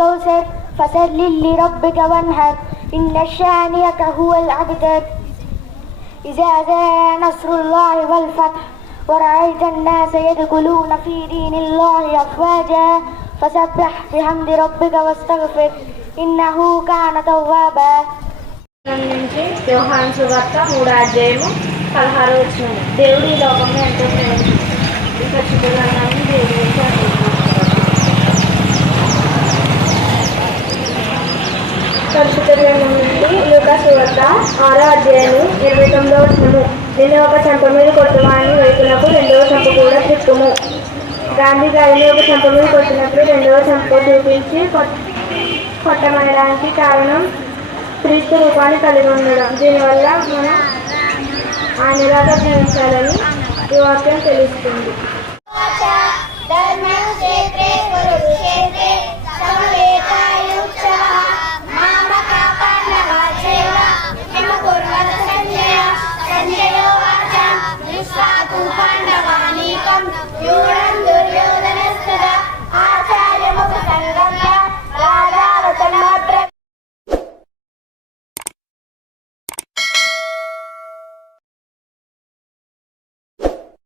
الكوثر فصل لربك وانحر إن شانئك هو الأبتر إذا جاء نصر الله والفتح ورأيت الناس يدخلون في دين الله أفواجا فسبح بحمد ربك واستغفر إنه كان توابا. నుంచి యోహాను సువార్త 3వ అధ్యాయము 16వ వచనం. దేవుడు ఈ లోకంలో ఎంతో ప్రేమించాడు. ఈ పరిశుద్ధ గ్రంథాన్ని దేవుడి గురించి పరిశుద్ధ గ్రంథం నుండి లూకా సువార్త 6వ అధ్యాయము 29వ వచనము. నేను ఒక చెంప మీద కొట్టువాని వైపునకు రెండవ చెంప కూడా తిప్పుము. గాంధీ గారిని ఒక చెంప మీద కొట్టినప్పుడు రెండవ చెంప చూపించి కొట్టమనడానికి కారణం క్రీస్తు రూపాన్ని కలిగి ఉండడం. దీనివల్ల మనం ఆయనలాగా జీవించాలని ఈ వాక్యం తెలుస్తుంది. You